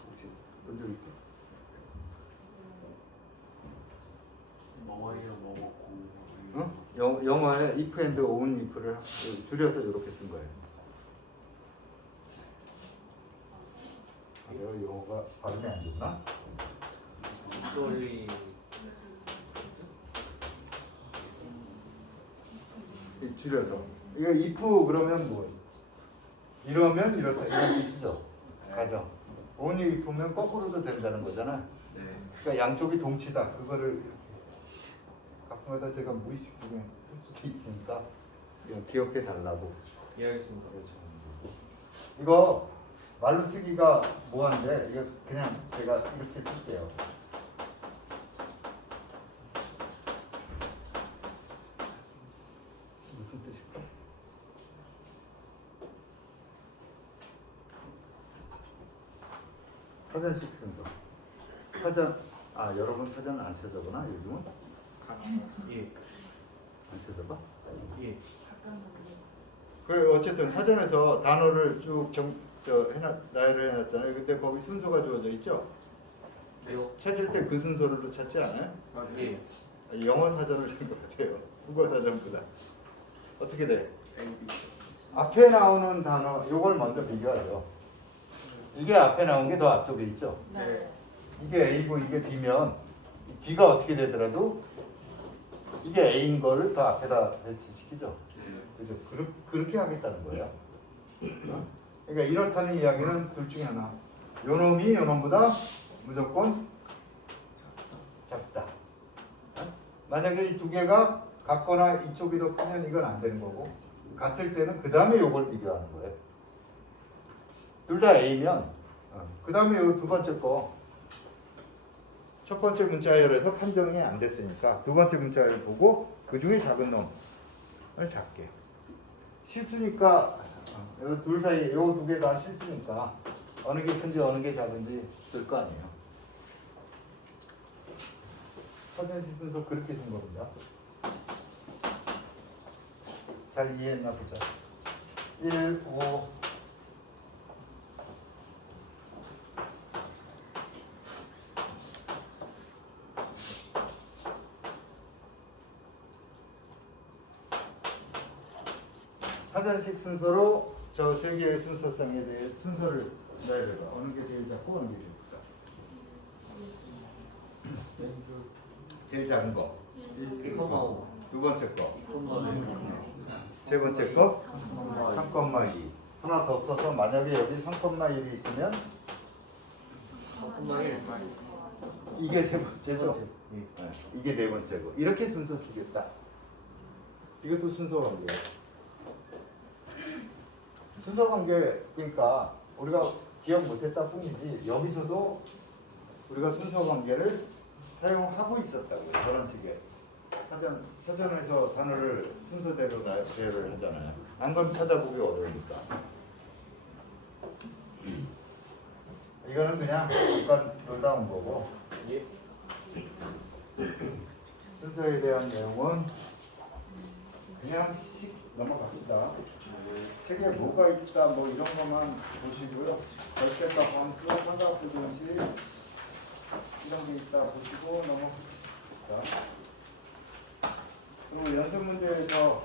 혹시 본적 있어요? 뭐뭐이랑 뭐먹고 영어에 if and only if를 줄여서 이렇게 쓴 거예요. 내가 영어가 발음이 안 좋나? 소리. 줄여서 이거 if 그러면 뭐 이러면 이렇다 이런 뜻이죠. 가정. on이 보면 거꾸로도 된다는 거잖아. 네. 그러니까 양쪽이 동치다. 그거를 이렇게 가끔가다 제가 무의식 중에 쓸 수도 있으니까 이거 기억해 달라고. 예, 알겠습니다. 그렇죠. 이거 말로 쓰기가 뭐한데 이거 그냥 제가 이렇게 쓸게요. 무슨 뜻일까? 사전식 순서. 사전 여러분 사전 안 찾아보나 요즘은? 예, 안 찾아봐? 예. 그 어쨌든 사전에서 단어를 쭉 나열을 해놨잖아요. 그때 거기 순서가 주어져 있죠. 네요. 찾을 때 그 순서로 찾지 않아요? 예. 영어 사전을 생각하세요. 국어 사전보다 어떻게 돼? 앞에 나오는 단어 요걸 먼저 비교하죠. 이게 앞에 나온 게 더 앞쪽에 있죠. 네. 이게 A고 이게 D면 D가 어떻게 되더라도 이게 A인 거를 더 앞에다 배치시키죠. 그죠? 그렇게 하겠다는 거예요. 그러니까 이렇다는 이야기는 둘 중에 하나. 요 놈이 요 놈보다 무조건 작다. 만약에 이 두 개가 같거나 이쪽이 더 크면 이건 안 되는 거고, 같을 때는 그 다음에 요걸 비교하는 거예요. 둘 다 A면 그 다음에 요 두 번째 거 첫 번째 문자열에서 판정이 안 됐으니까 두 번째 문자열 보고 그 중에 작은 놈을 작게. 실수니까 요 둘 사이 요 두 개 다 실수니까 어느 게 큰지 어느 게 작은지 쓸 거 아니에요. 사전시 순서 그렇게 쓴 겁니다. 잘 이해했나 보자. 1, 5 사전식 순서로 저 세 개의 순서상에 대해 순서를 내려봐. 어느 게 제일 작고 어느 게 제일 크다. 제일 작은 거. 1,5. 두 번째 거. 1,5. 세 번째 거. 3,2. 하나 더 써서 만약에 여기 3,1이 있으면 3,1. 이게 세 세 번째죠. 번째. 예. 네, 이게 네 번째고. 이렇게 순서 주겠다. 이것도 순서 관계예요. 순서 관계니까 우리가 기억 못했다 뿐이지 여기서도 우리가 순서 관계를 사용하고 있었다고요. 저런 식의 사전에서 단어를 순서대로 나열을 하잖아요. 안 그럼 찾아보기 어려우니까. 이거는 그냥 잠깐 놀다 온 거고. 예. 순서에 대한 내용은 그냥 씩 넘어갑시다. 책에 뭐가 있다 뭐 이런 것만 보시고요. 절대값 함수, 삼각부등식 이런 게 있다 보시고 넘어갑시다. 그리고 연습 문제에서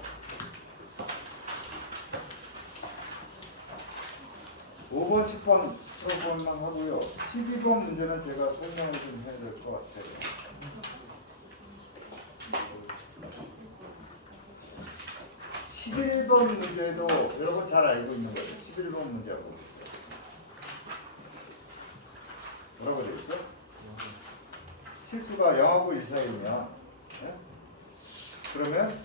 5번, 10번 풀어볼만 하고요. 12번 문제는 제가 설명을 좀 해야 될 것 같아요. 11번 문제도 여러분 잘 알고 있는 거예요. 11번 문제하고 뭐라고 되어 있죠? 실수가 0하고 1 사이면 네? 그러면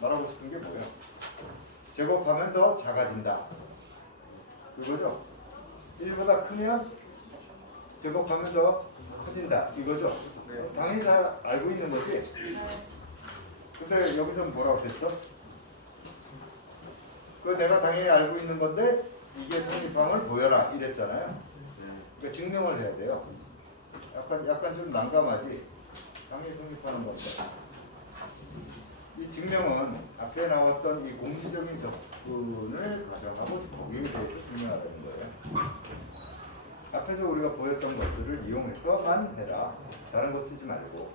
말하고 싶은 게 뭐예요? 제곱하면 더 작아진다. 이거죠? 1보다 크면 제곱하면 더 커진다. 이거죠? 당연히 다 알고 있는 거지? 근데 여기서 뭐라고 했어? 그 내가 당연히 알고 있는 건데 이게 성립함을 보여라 이랬잖아요. 그러니까 증명을 해야 돼요. 약간 좀 난감하지. 당연히 성립하는 건데. 이 증명은 앞에 나왔던 이 공시적인 접근을 가정하고 거기에 대해서 증명하는 거예요. 앞에서 우리가 보였던 것들을 이용해서만 해라. 다른 거 쓰지 말고.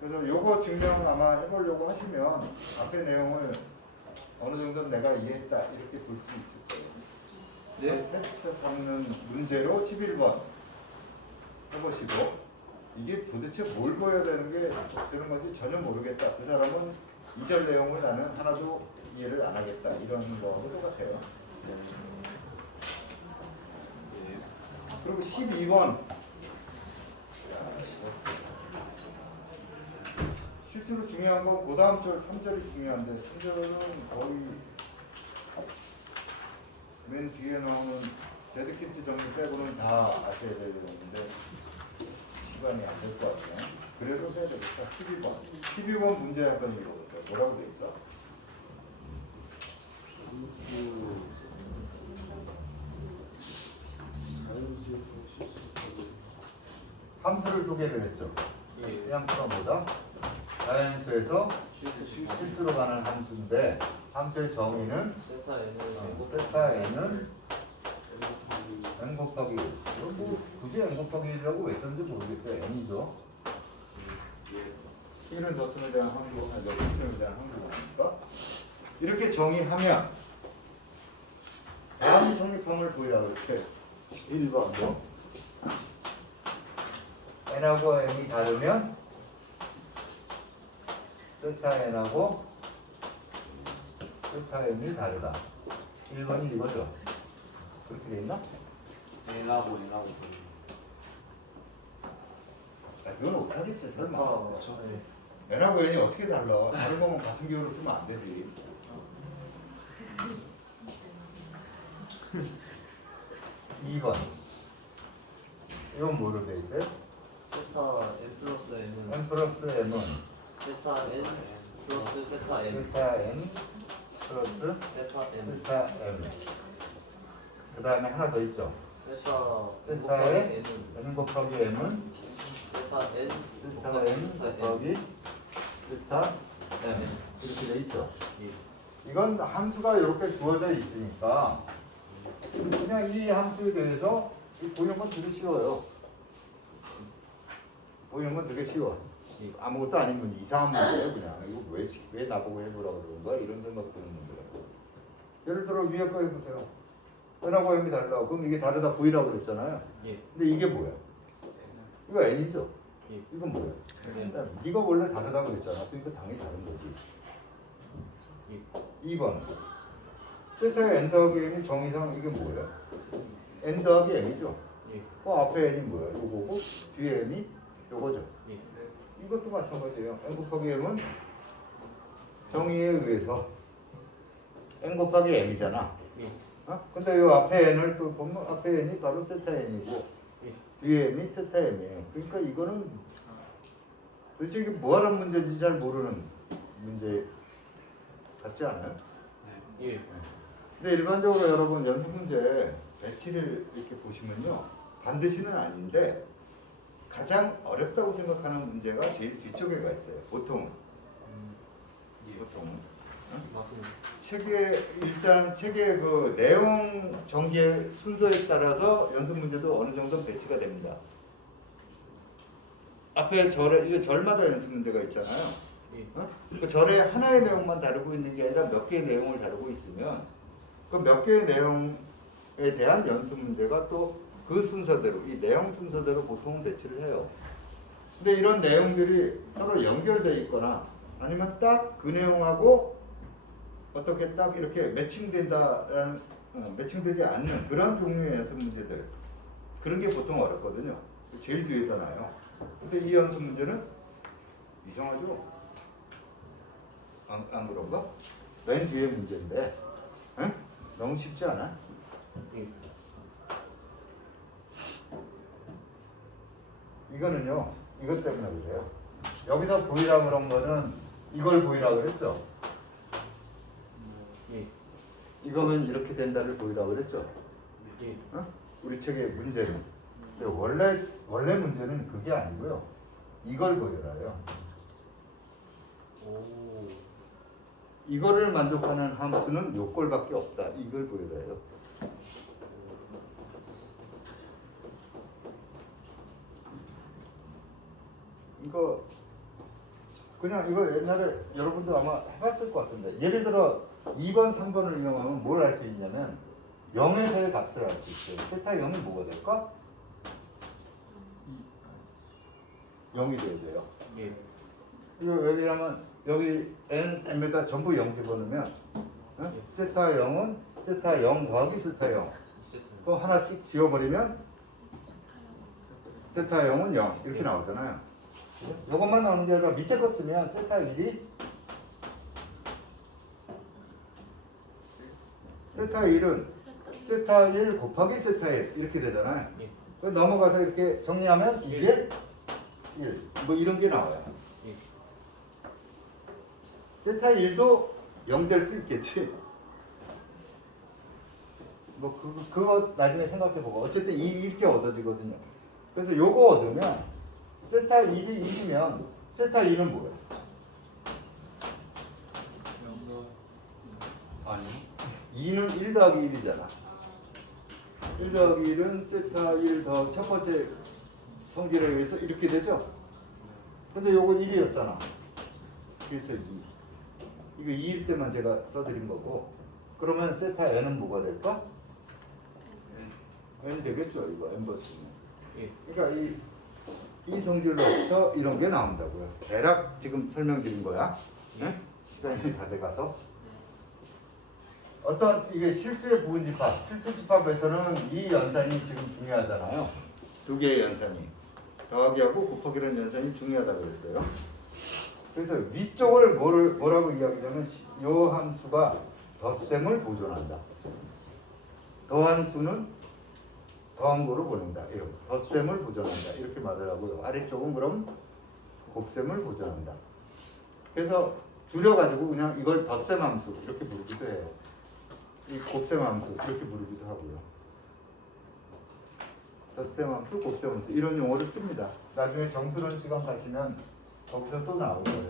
그래서 요거 증명 아마 해보려고 하시면 앞에 내용을 어느 정도 내가 이해했다 이렇게 볼 수 있을 거예요. 네. 테스트 잡는 문제로 11번 해보시고 이게 도대체 뭘 보여야 되는 건지 전혀 모르겠다. 그 사람은 2절 내용을 나는 하나도 이해를 안 하겠다 이런 거하고 똑같아요. 그리고 12번 실제로 중요한 건 그 다음 절 3절이 중요한데 3절은 거의 맨 뒤에 나오는 데드키트 정리 빼고는 다 아셔야 되는데 시간이 안 될 것 같아요. 그래도 해야 되겠다. 12번 문제 한번 읽어보세요. 뭐라고 돼 있어? 자연수에서 실수하고 함수를 소개를 했죠. 이 함수가 뭐다? 자연수에서 실수로 가는 함수인데 함수의 정의는 세타 N을 세타 n은 n 곱하기 뭐 굳이 n 곱하기 1이라고 왜 썼는지 모르겠어요. n이죠. 1은 젖음에 대한 항구, 젖음에 대한 항구가 아닙니까? 이렇게 정의하면 대항 성립함을 보이라고 이렇게 1번도 n하고 n이 다르면 세타 n하고 세타 n이 다르다. 1번이 이거죠. 그렇게 돼 있나? N하고 그건 못하겠지 설마. 그렇죠. n하고 n이 어떻게 달라? 다른 거면 같은 기호로 쓰면 안 되지. 2번 이건 뭐로 돼 있어요? 세타 N 플러스 N은 n 플러스 m은 세타 N 플러스 세타 N 세타 n 플러스 세타 N 세타 m. 그 다음에 하나 더 있죠. 세타 N 세타의 N은 n 곱하기 m은 세타 N 세타 n 곱하기 세타 m 이렇게 돼 있죠. 이건 함수가 이렇게 주어져 있으니까 그냥 이 함수에 대해서 보이는 건 되게 쉬워요. 보이는 건 되게 쉬워. 아무것도 아닌 문제, 이상한 문제예요. 그냥 이거 왜 나보고 해보라고 그러는 거야? 이런 생각 드는 문제라고. 예를 들어 위에 거 해보세요. n하고 m이 달라. 그럼 이게 다르다 보이라고 그랬잖아요. 예. 근데 이게 뭐야? 이거 n이죠. 예. 이건 뭐야? 예. 네가 원래 다르다고 그랬잖아. 그러니까 당연히 다른 거지. 2번 세타의 n 더하기 m이 정의상 이게 뭐예요? n 더하기 m이죠. 예. 앞에 n이 뭐야? 요거고 뒤에 n이 요거죠. 예. 이것도 마찬가지예요. n 곱하기 m은 정의에 의해서 n 곱하기 m이잖아. 예. 근데 요 앞에 n을 또 보면 앞에 n이 바로 세타 n이고 예. 뒤에 n이 세타 m이에요. 그러니까 이거는 도대체 이게 뭐하는 문제인지 잘 모르는 문제 같지 않아요? 예. 근데 일반적으로 여러분 연습 문제 배치를 이렇게 보시면요 반드시는 아닌데 가장 어렵다고 생각하는 문제가 제일 뒤쪽에 가 있어요. 보통은. 보통은. 맞습니다. 일단 책의 그 내용 전개 순서에 따라서 연습 문제도 어느 정도 배치가 됩니다. 앞에 절에 이게 절마다 연습 문제가 있잖아요. 예. 그 절에 하나의 내용만 다루고 있는 게 아니라 몇 개의 내용을 다루고 있으면 그 몇 개의 내용에 대한 연습 문제가 또 그 순서대로 이 내용 순서대로 보통은 배치를 해요. 근데 이런 내용들이 서로 연결되어 있거나 아니면 딱 그 내용하고 어떻게 딱 이렇게 매칭된다라는 매칭되지 않는 그런 종류의 연습 문제들 그런 게 보통 어렵거든요. 제일 뒤에서 나요. 근데 이 연습 문제는 이상하죠? 안 그런가? 맨 뒤에 문제인데 응? 너무 쉽지 않아? 예. 이거는요 이것 때문에 그래요. 여기서 보이라고 그런 거는 이걸 보이라고 그랬죠? 예. 이거면 이렇게 된다를 보이라고 그랬죠? 예. 우리 책의 문제는. 근데 원래 문제는 그게 아니고요. 이걸 보여라요. 오. 이거를 만족하는 함수는 요꼴밖에 없다. 이걸 보여라요. 이거 그냥 이거 옛날에 여러분도 아마 해봤을 것 같은데 예를 들어 2번, 3번을 이용하면 뭘 할 수 있냐면 0에서의 값을 알 수 있어요. 세타 0이 뭐가 될까? 0이 돼야 돼요. 예. 이거 여기라면 여기 nm에다 전부 0 집어넣으면 세타 0은 세타 0 더하기 세타 0. 또 하나씩 지워버리면 세타 0은 0 이렇게 나오잖아요. 이것만 나오는 게 아니라 밑에 거 쓰면 세타 1이 세타 1은 세타 1 곱하기 세타 1 이렇게 되잖아요. 예. 그래서 넘어가서 이렇게 정리하면 이게 1. 뭐 이런 게 나와요. 예. 세타 1도 0 될 수 있겠지. 뭐 그거 나중에 생각해보고 어쨌든 이렇게 얻어지거든요. 그래서 요거 얻으면 세타 1이 1이면 세타 1은 뭐예요? 아니 2는 1 더하기 1이잖아. 1 더하기 1은 세타 1 더하기 첫 번째 성질에 의해서 이렇게 되죠? 근데 요거 1이었잖아. 그래서 2. 이거 2일 때만 제가 써드린 거고. 그러면 세타 n은 뭐가 될까? n 되겠죠, 이거 n 버스는. 예. 그러니까 이 성질로부터 이런 게 나온다고요. 대략 지금 설명드린 거야. 네? 시간이 다 돼가서. 어떤 이게 실수의 부분집합, 실수집합에서는 이 연산이 지금 중요하잖아요. 두 개의 연산이 더하기하고 곱하기라는 연산이 중요하다고 그랬어요. 그래서 위쪽을 뭐라고 이야기하면 이 함수가 덧셈을 보존한다. 더한 수는 더한 거로 보낸다. 이런 덧셈을 보존한다. 이렇게 말을 하고요. 아래쪽은 그럼 곱셈을 보존한다. 그래서 줄여가지고 그냥 이걸 덧셈 함수 이렇게 부르기도 해요. 이 곱셈 함수 이렇게 부르기도 하고요. 덧셈 함수, 곱셈 함수 이런 용어를 씁니다. 나중에 정수론 시간 가시면 거기서 또 나올 거예요.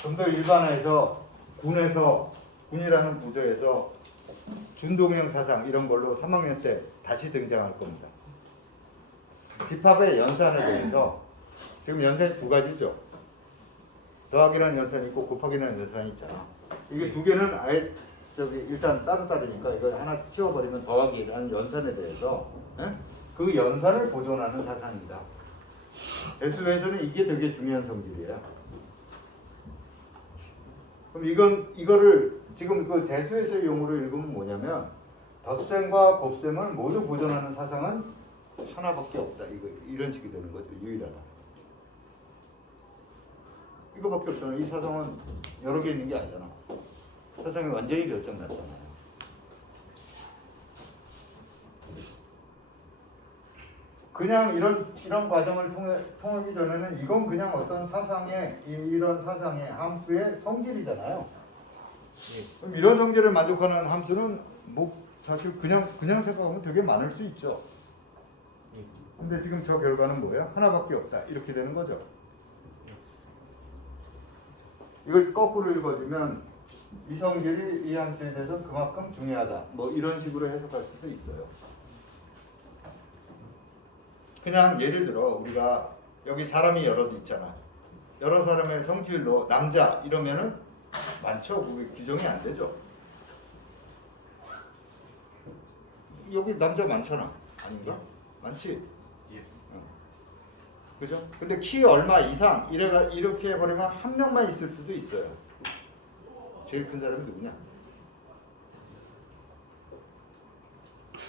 좀 더 일반화해서 군이라는 구조에서 준동형 사상 이런 걸로 3학년 때 다시 등장할 겁니다. 집합의 연산에 대해서 지금 연산이 두 가지죠. 더하기라는 연산이 있고 곱하기라는 연산이 있잖아. 이게 두 개는 아예 일단 따로따로니까 이걸 하나 치워버리면 더하기라는 연산에 대해서 그 연산을 보존하는 사상입니다. 대수에서는 이게 되게 중요한 성질이에요. 그럼 이거를 지금 그 대수에서의 용어로 읽으면 뭐냐면 덧셈과 곱셈을 모두 보존하는 사상은 하나밖에 없다. 이런 식이 되는 거죠. 유일하다. 이거밖에 없잖아. 이 사상은 여러 개 있는 게 아니잖아. 사상이 완전히 결정났잖아요. 그냥 이런 과정을 통하기 전에는 이건 그냥 어떤 사상의 이런 사상의 함수의 성질이잖아요. 그럼 이런 성질을 만족하는 함수는 뭐 사실 그냥 생각하면 되게 많을 수 있죠. 근데 지금 저 결과는 뭐예요? 하나밖에 없다. 이렇게 되는 거죠. 이걸 거꾸로 읽어주면 이 성질이 이 함수에 대해서 그만큼 중요하다. 뭐 이런 식으로 해석할 수도 있어요. 그냥 예를 들어 우리가 여기 사람이 여럿 있잖아. 여러 사람의 성질로 남자 이러면은 많죠. 그게 규정이 안 되죠. 여기 남자 많잖아. 아닌가? 많지? 예. 그죠? 근데 키 얼마 이상 이렇게 해버리면 한 명만 있을 수도 있어요. 제일 큰 사람이 누구냐?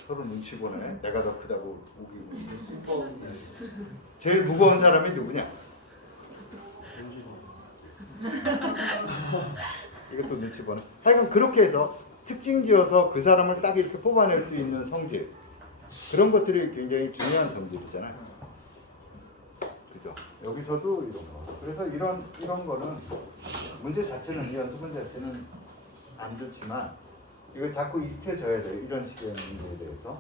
서로 눈치 보네. 내가 더 크다고 우기고. 제일 무거운 사람이 누구냐? 이것도 눈치 보네. 하여간 그렇게 해서 특징 지어서 그 사람을 딱 이렇게 뽑아낼 수 있는 성질, 그런 것들이 굉장히 중요한 성질이잖아요. 그죠? 여기서도 이런 거. 그래서 이런 거는 문제 자체는 연습 문제 자체는 안 좋지만 이걸 자꾸 익숙해져야 돼요. 이런 식의 문제에 대해서.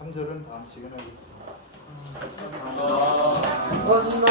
3절은 다음 시간에 하겠습니다. 고맙습니다.